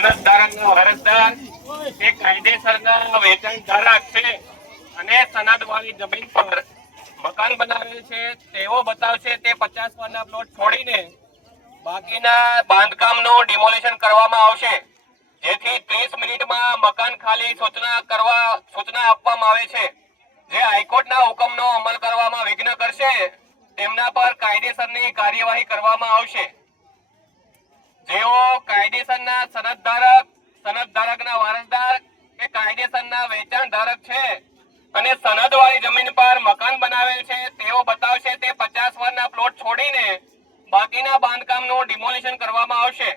વારસદાર એ કાયદેસરના વેચાણ ધારક છે અને સનદવાળી જમીન પર મકાન બનાવેલ છે તેવો બતાવશે તે 50 વર્ષના પ્લોટ છોડીને બાકીના બાંધકામનું ડિમોલિશન કરવામાં આવશે, જેથી 30 મિનિટમાં મકાન ખાલી સૂચના આપવામાં આવે છે. જે હાઈકોર્ટના હુકમનો અમલ કરવામાં વિઘ્ન કરશે તેમના પર કાયદેસરની કાર્યવાહી કરવામાં આવશે. જેઓ કાયદેસરના સનદધારકના વારસદાર કે કાયદેસરના વેચાણ ધારક છે અને સનદવાળી જમીન પર મકાન બનાવેલ છે તેઓ બતાવશે તે 50 વર્ષના પ્લોટ છોડીને બાકીના બાંધકામનું ડિમોલિશન કરવામાં આવશે,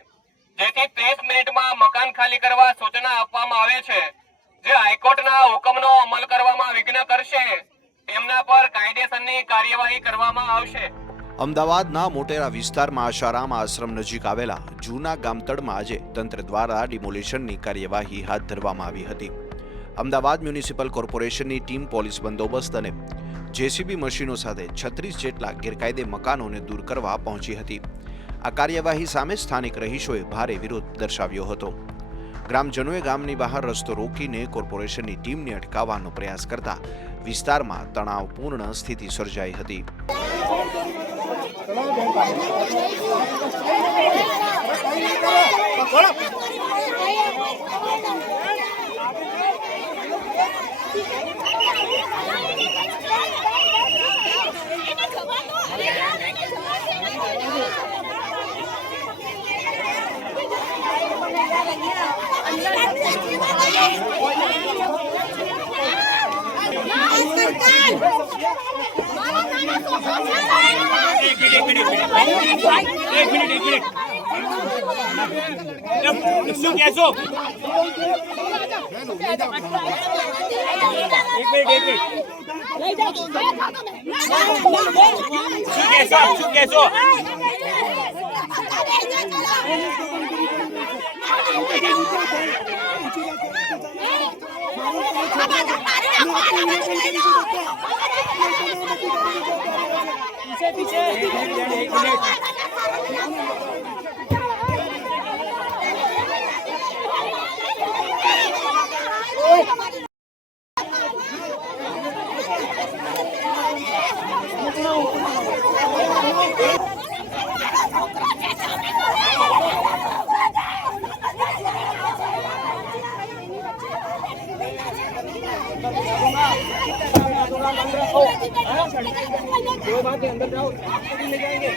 જેથી 30 મિનિટમાં મકાન ખાલી કરવા સૂચના આપવામાં આવે છે. જે હાઈકોર્ટના હુકમનો અમલ કરવામાં વિઘ્ન કરશે તેમના પર કાયદેસરની કાર્યવાહી કરવામાં આવશે. અમદાવાદના મોટેરા વિસ્તારમાં આશારામ આશ્રમ નજીક આવેલા જૂના ગામતળમાં આજે તંત્ર દ્વારા ડિમોલિશનની કાર્યવાહી હાથ ધરવામાં આવી હતી. અમદાવાદ મ્યુનિસિપલ કોર્પોરેશનની ટીમ પોલીસ બંદોબસ્ત અને જેસીબી મશીનો સાથે 36 જેટલા ગેરકાયદે મકાનોને દૂર કરવા પહોંચી હતી. આ કાર્યવાહી સામે સ્થાનિક રહીશોએ ભારે વિરોધ દર્શાવ્યો હતો. ગ્રામજનોએ ગામની બહાર રસ્તો રોકીને કોર્પોરેશનની ટીમને અટકાવવાનો પ્રયાસ કરતા વિસ્તારમાં તણાવપૂર્ણ સ્થિતિ સર્જાઈ હતી. अंदर जाओ ले जाएंगे।